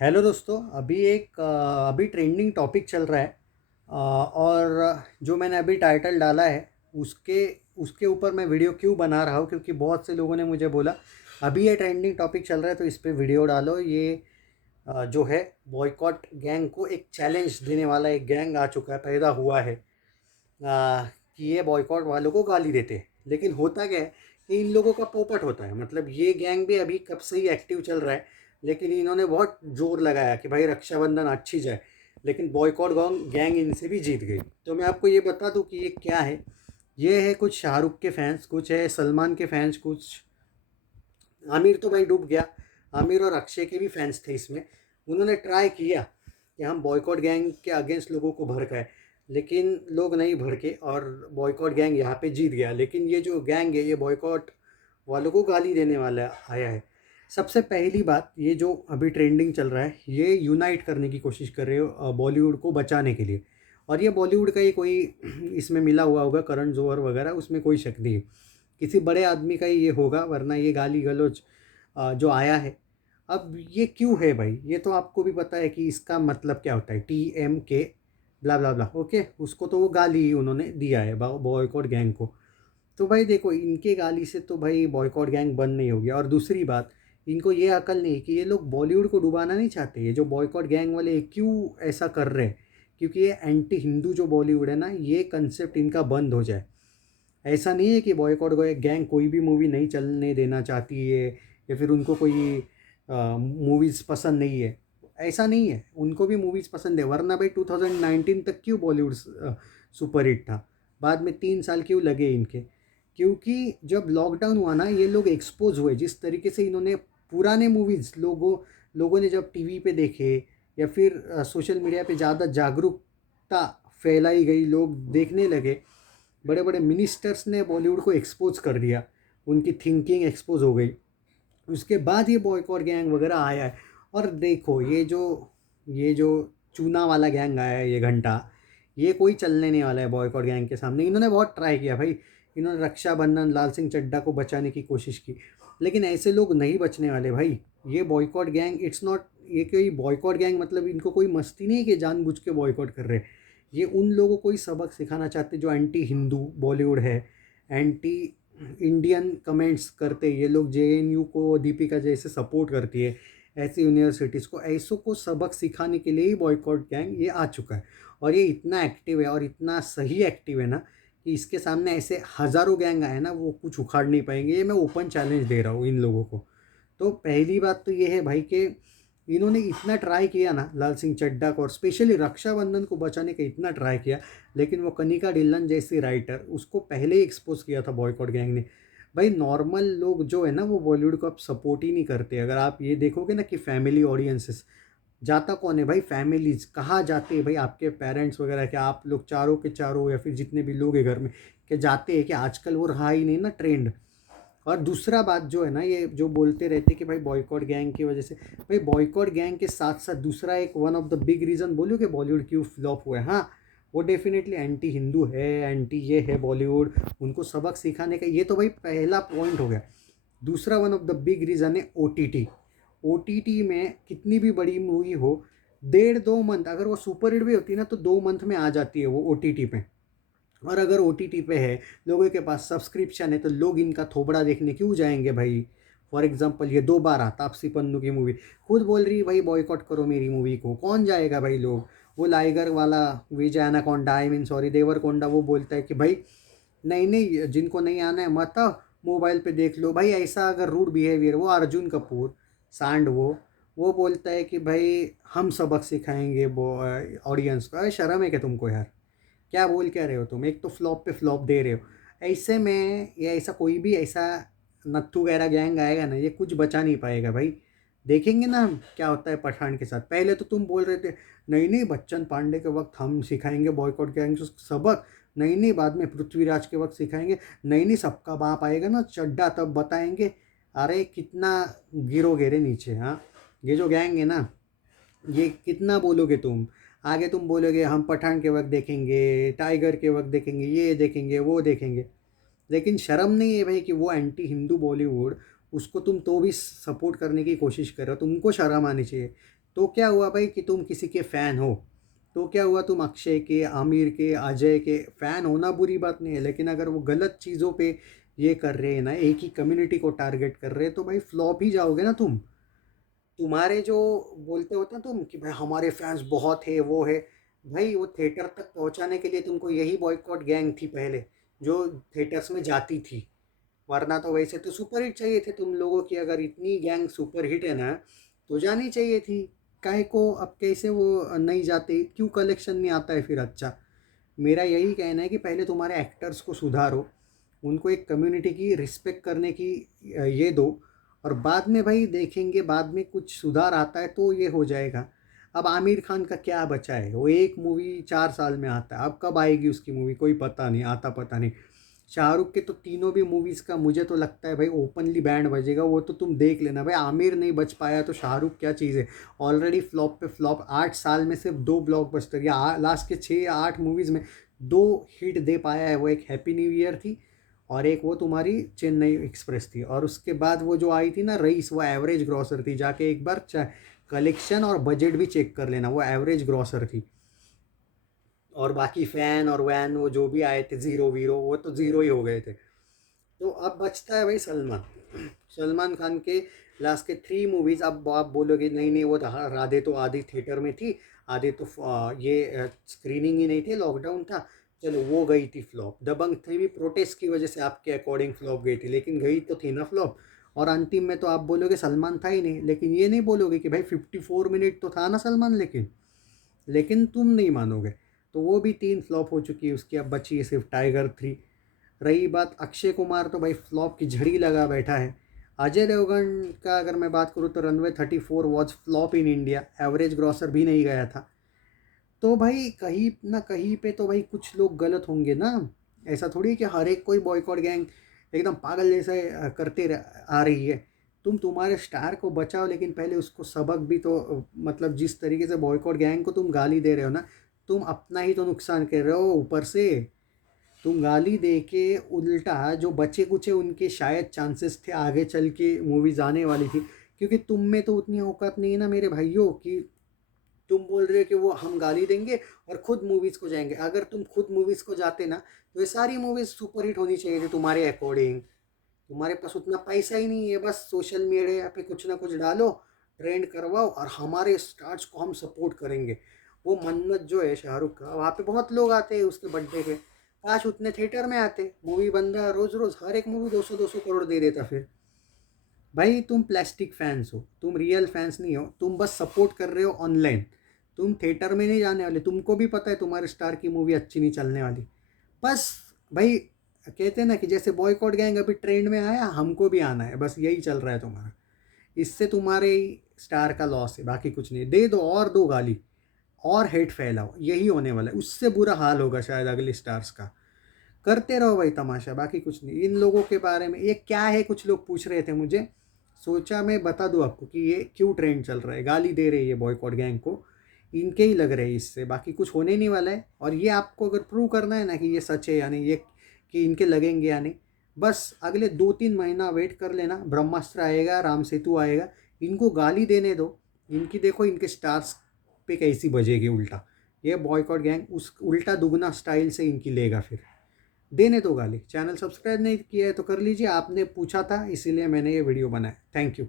Hello दोस्तों। अभी trending topic चल रहा है। और जो मैंने अभी टाइटल डाला है उसके उसके ऊपर मैं वीडियो क्यों बना रहा हूँ, क्योंकि बहुत से लोगों ने मुझे बोला अभी ये ट्रेंडिंग टॉपिक चल रहा है तो इस पे वीडियो डालो। ये जो है बॉयकॉट गैंग को एक चैलेंज देने वाला एक गैंग आ चुका है, पैदा हुआ है। कि ये बॉयकॉट वालों को गाली देते हैं, लेकिन होता क्या है कि इन लोगों का पोपट होता है। मतलब ये गैंग भी अभी कब से ही एक्टिव चल रहा है, लेकिन इन्होंने बहुत जोर लगाया कि भाई रक्षाबंधन अच्छी जाए, लेकिन बॉयकॉट गैंग इनसे भी जीत गई। तो मैं आपको ये बता दूं कि ये क्या है। ये है कुछ शाहरुख के फैंस, कुछ है सलमान के फैंस, कुछ आमिर तो भाई डूब गया। आमिर और अक्षय के भी फैंस थे इसमें। उन्होंने ट्राई किया कि हम बॉयकॉट गैंग के अगेंस्ट लोगों को भड़काए, लेकिन लोग नहीं भड़के और बॉयकॉट गैंग यहाँ पे जीत गया। लेकिन ये जो गैंग है ये बॉयकॉट वालों को गाली देने वाला आया है। सबसे पहली बात, ये जो अभी ट्रेंडिंग चल रहा है ये यूनाइट करने की कोशिश कर रहे हो बॉलीवुड को बचाने के लिए। और ये बॉलीवुड का ही कोई इसमें मिला हुआ होगा, करण जौहर वगैरह, उसमें कोई शक नहीं है। किसी बड़े आदमी का ही ये होगा, वरना ये गाली गलौज जो आया है। अब ये क्यों है भाई, ये तो आपको भी पता है कि इसका मतलब क्या होता है, TMK ब्ला ब्ला ब्ला। ओके, उसको तो वो गाली ही उन्होंने दिया है बॉयकॉट गैंग को। तो भाई देखो, इनके गाली से तो भाई बॉयकॉट गैंग बंद नहीं होगी। और दूसरी बात, इनको ये अकल नहीं कि ये लोग बॉलीवुड को डुबाना नहीं चाहते। ये जो बॉयकॉट गैंग वाले क्यों ऐसा कर रहे हैं, क्योंकि ये एंटी हिंदू जो बॉलीवुड है ना, ये कंसेप्ट इनका बंद हो जाए। ऐसा नहीं है कि बॉयकॉट गैंग कोई भी मूवी नहीं चलने देना चाहती है, या फिर उनको कोई मूवीज़ पसंद नहीं है। ऐसा नहीं है, उनको भी मूवीज़ पसंद है, वरना भाई 2019 तक क्यों बॉलीवुड सुपर हिट था। बाद में 3 साल क्यों लगे इनके, क्योंकि जब लॉकडाउन हुआ ना ये लोग एक्सपोज हुए। जिस तरीके से इन्होंने पुराने मूवीज़ लोगों ने जब टीवी पे देखे, या फिर सोशल मीडिया पे ज़्यादा जागरूकता फैलाई गई, लोग देखने लगे, बड़े बड़े मिनिस्टर्स ने बॉलीवुड को एक्सपोज कर दिया, उनकी थिंकिंग एक्सपोज हो गई। उसके बाद ये बॉयकॉट गैंग वगैरह आया है। और देखो, ये जो चूना वाला गैंग आया है, ये घंटा, ये कोई चलने नहीं वाला है बॉयकॉट गैंग के सामने। इन्होंने बहुत ट्राई किया भाई, इन्होंने रक्षाबंधन लाल सिंह चड्ढा को बचाने की कोशिश की, लेकिन ऐसे लोग नहीं बचने वाले भाई। ये बॉयकॉट गैंग इट्स नॉट, ये कोई बॉयकॉट गैंग मतलब इनको कोई मस्ती नहीं है कि जानबूझ के बॉयकॉट कर रहे हैं। ये उन लोगों को ही सबक सिखाना चाहते जो एंटी हिंदू बॉलीवुड है, एंटी इंडियन कमेंट्स करते। ये लोग JNU को दीपिका जैसे सपोर्ट करती है, ऐसी यूनिवर्सिटीज़ को, ऐसों को सबक सिखाने के लिए ही बॉयकॉट गैंग ये आ चुका है। और ये इतना एक्टिव है और इतना सही एक्टिव है ना, कि इसके सामने ऐसे हज़ारों गैंग आए ना, वो कुछ उखाड़ नहीं पाएंगे। ये मैं ओपन चैलेंज दे रहा हूँ इन लोगों को। तो पहली बात तो ये है भाई कि इन्होंने इतना ट्राई किया ना लाल सिंह चड्ढा को, और स्पेशली रक्षाबंधन को बचाने का इतना ट्राई किया, लेकिन वो कनिका ढिल्लन जैसी राइटर, उसको पहले ही एक्सपोज किया था बॉयकॉट गैंग ने। भाई नॉर्मल लोग जो है ना, वो बॉलीवुड को अब सपोर्ट ही नहीं करते। अगर आप ये देखोगे ना कि फैमिली ऑडियंसेस, जाता कौन है भाई, फैमिलीज कहाँ जाते हैं भाई, आपके पेरेंट्स वगैरह, क्या आप लोग चारों के चारों या फिर जितने भी लोग हैं घर में, क्या जाते हैं? कि आजकल वो रहा ही नहीं ना ट्रेंड। और दूसरा बात जो है ना, ये जो बोलते रहते कि भाई बॉयकॉट गैंग की वजह से, भाई बॉयकॉट गैंग के साथ साथ दूसरा एक one of the big reason बोलूँ कि बॉलीवुड क्यों फ्लॉप हुआ है, हाँ, वो डेफिनेटली एंटी हिंदू है, एंटी ये है बॉलीवुड, उनको सबक सिखाने का, ये तो भाई पहला पॉइंट हो गया। दूसरा one of the big reason है OTT में कितनी भी बड़ी मूवी हो, 1.5-2 मंथ अगर वो सुपर हिट भी होती है ना, तो 2 मंथ में आ जाती है वो OTT पे। और अगर OTT पे है, लोगों के पास सब्सक्रिप्शन है, तो लोग इनका थोबड़ा देखने क्यों जाएंगे भाई। फॉर एग्जांपल ये दोबारा तापसी पन्नू की मूवी खुद बोल रही है भाई बॉयकॉट करो मेरी मूवी को, कौन जाएगा भाई लोग। वो लाइगर वाला Vijay anaconda, I mean sorry Deverakonda, वो बोलता है कि भाई नहीं नहीं, जिनको नहीं आना है मत आओ, मोबाइल पे देख लो भाई। ऐसा अगर रूड बिहेवियर, वो अर्जुन कपूर सांड, वो बोलता है कि भाई हम सबक सिखाएंगे ऑडियंस को। अरे शर्म है क्या तुमको यार, क्या बोल क्या रहे हो तुम? एक तो फ्लॉप पे फ्लॉप दे रहे हो। ऐसे में ये ऐसा कोई भी ऐसा नत्थू वगैरह गैंग आएगा ना, ये कुछ बचा नहीं पाएगा भाई। देखेंगे ना हम क्या होता है पठान के साथ। पहले तो तुम बोल रहे थे नहीं नहीं बच्चन पांडे के वक्त हम सिखाएंगे बॉयकॉट गैंग को सबक, नहीं नहीं बाद में पृथ्वीराज के वक्त सिखाएंगे, नहीं नहीं सबका बाप आएगा ना चड्डा तब बताएंगे। अरे कितना गिरोगे रे नीचे, हाँ। ये जो गैंग है ना, ये कितना बोलोगे तुम? आगे तुम बोलोगे हम पठान के वक्त देखेंगे, टाइगर के वक्त देखेंगे, ये देखेंगे वो देखेंगे, लेकिन शर्म नहीं है भाई कि वो एंटी हिंदू बॉलीवुड, उसको तुम तो भी सपोर्ट करने की कोशिश कर रहे हो। तुमको शर्म आनी चाहिए तो क्या हुआ भाई कि तुम किसी के फ़ैन हो, तो क्या हुआ, तुम अक्षय के, आमिर के, अजय के फ़ैन होना बुरी बात नहीं है, लेकिन अगर वो गलत चीज़ों पे ये कर रहे हैं ना, एक ही कम्युनिटी को टारगेट कर रहे हैं, तो भाई फ्लॉप ही जाओगे ना तुम। तुम्हारे जो बोलते होते ना तुम कि भाई हमारे फैंस बहुत है वो है, भाई वो थिएटर तक पहुंचाने के लिए तुमको यही बॉयकॉट गैंग थी पहले, जो थिएटर्स में जाती थी। वरना तो वैसे तो सुपर हिट चाहिए थे तुम लोगों की, अगर इतनी गैंग सुपर हिट है ना तो जानी चाहिए थी। काहे को अब कैसे वो नहीं जाते, क्यों कलेक्शन नहीं आता है फिर अच्छा। मेरा यही कहना है कि पहले तुम्हारे एक्टर्स को सुधारो, उनको एक कम्युनिटी की रिस्पेक्ट करने की ये दो, और बाद में भाई देखेंगे, बाद में कुछ सुधार आता है तो ये हो जाएगा। अब आमिर खान का क्या बचा है, वो एक मूवी 4 साल में आता है, अब कब आएगी उसकी मूवी कोई पता नहीं, आता पता नहीं। शाहरुख के तो तीनों भी मूवीज़ का मुझे तो लगता है भाई ओपनली बैंड बजेगा, वो तो तुम देख लेना भाई। आमिर नहीं बच पाया तो शाहरुख क्या चीज़ है। ऑलरेडी फ्लॉप पे फ्लॉप, 8 साल में सिर्फ 2 ब्लॉकबस्टर या लास्ट के 6 या 8 मूवीज़ में 2 हिट दे पाया है। वो एक हैप्पी न्यू ईयर थी और एक वो तुम्हारी चेन्नई एक्सप्रेस थी, और उसके बाद वो जो आई थी ना रईस, वो एवरेज ग्रॉसर थी। जाके एक बार कलेक्शन और बजट भी चेक कर लेना, वो एवरेज ग्रॉसर थी। और बाकी फ़ैन और वैन वो जो भी आए थे ज़ीरो वीरो, वो तो ज़ीरो ही हो गए थे। तो अब बचता है भाई सलमान। सलमान खान के लास्ट के 3 मूवीज़, अब आप बोलोगे नहीं नहीं वो राधे तो आधी थिएटर में थी, आधे तो ये स्क्रीनिंग ही नहीं थे, लॉकडाउन था, चलो वो गई थी फ्लॉप। दबंग 3 भी प्रोटेस्ट की वजह से आपके अकॉर्डिंग फ्लॉप गई थी, लेकिन गई तो थी ना फ्लॉप। और अंतिम में तो आप बोलोगे सलमान था ही नहीं, लेकिन ये नहीं बोलोगे कि भाई 54 मिनट तो था ना सलमान, लेकिन तुम नहीं मानोगे। तो वो भी 3 फ्लॉप हो चुकी है उसकी, अब बची है सिर्फ टाइगर 3। रही बात अक्षय कुमार, तो भाई फ्लॉप की झड़ी लगा बैठा है। अजय देवगन का अगर मैं बात करूँ तो runway 34 was flop in India, average grocer भी नहीं गया था। तो भाई कहीं ना कहीं पे तो भाई कुछ लोग गलत होंगे ना। ऐसा थोड़ी कि हर एक कोई बॉयकॉट गैंग एकदम पागल जैसे करते आ रही है। तुम्हारे स्टार को बचाओ, लेकिन पहले उसको सबक भी तो मतलब जिस तरीके से बॉयकॉट गैंग को तुम गाली दे रहे हो ना, तुम अपना ही तो नुकसान कर रहे हो ऊपर से। तुम गाली दे के उल्टा जो बचे कुचे उनके शायद चांसेस थे आगे चल के मूवीज आने वाली थी, क्योंकि तुम में तो उतनी औकात नहीं है ना मेरे भाइयों कि तुम बोल रहे हो कि वो हम गाली देंगे और खुद मूवीज़ को जाएंगे। अगर तुम खुद मूवीज़ को जाते ना तो ये सारी मूवीज़ सुपर हिट होनी चाहिए थी तुम्हारे अकॉर्डिंग। तुम्हारे पास उतना पैसा ही नहीं है, बस सोशल मीडिया पे कुछ ना कुछ डालो, ट्रेंड करवाओ और हमारे स्टार्स को हम सपोर्ट करेंगे। वो मन्नत जो है शाहरुख का, वहाँ पे बहुत लोग आते हैं उसके बर्थडे पे, काश उतने थिएटर में आते। मूवी बंदा रोज़ रोज़ हर एक मूवी 200-200 करोड़ दे देता फिर। भाई तुम प्लास्टिक फैंस हो, तुम रियल फैंस नहीं हो, तुम बस सपोर्ट कर रहे हो ऑनलाइन। तुम थिएटर में नहीं जाने वाले, तुमको भी पता है तुम्हारे स्टार की मूवी अच्छी नहीं चलने वाली। बस भाई कहते हैं ना कि जैसे बॉयकॉट गैंग अभी ट्रेंड में आया, हमको भी आना है, बस यही चल रहा है तुम्हारा। इससे तुम्हारे स्टार का लॉस है, बाकी कुछ नहीं। दे दो और दो गाली और हेट फैलाओ, यही होने वाला है। उससे बुरा हाल होगा शायद अगले स्टार्स का। करते रहो भाई तमाशा, बाकी कुछ नहीं। इन लोगों के बारे में ये क्या है, कुछ लोग पूछ रहे थे मुझे, सोचा मैं बता दूं आपको कि ये क्यों ट्रेंड चल रहा है। गाली दे रही है बॉयकॉट गैंग को, इनके ही लग रहे हैं इससे, बाकी कुछ होने नहीं वाला है। और ये आपको अगर प्रूव करना है ना कि ये सच है यानी ये कि इनके लगेंगे या नहीं, बस अगले 2-3 महीना वेट कर लेना। ब्रह्मास्त्र आएगा, राम सेतु आएगा, इनको गाली देने दो। इनकी देखो इनके स्टार्स पे कैसी बजेगी उल्टा। ये बॉयकॉट गैंग उस उल्टा दुगना स्टाइल से इनकी लेगा फिर। देने दो गाली। चैनल सब्सक्राइब नहीं किया है तो कर लीजिए, आपने पूछा था इसीलिए मैंने ये वीडियो बनाया। Thank you.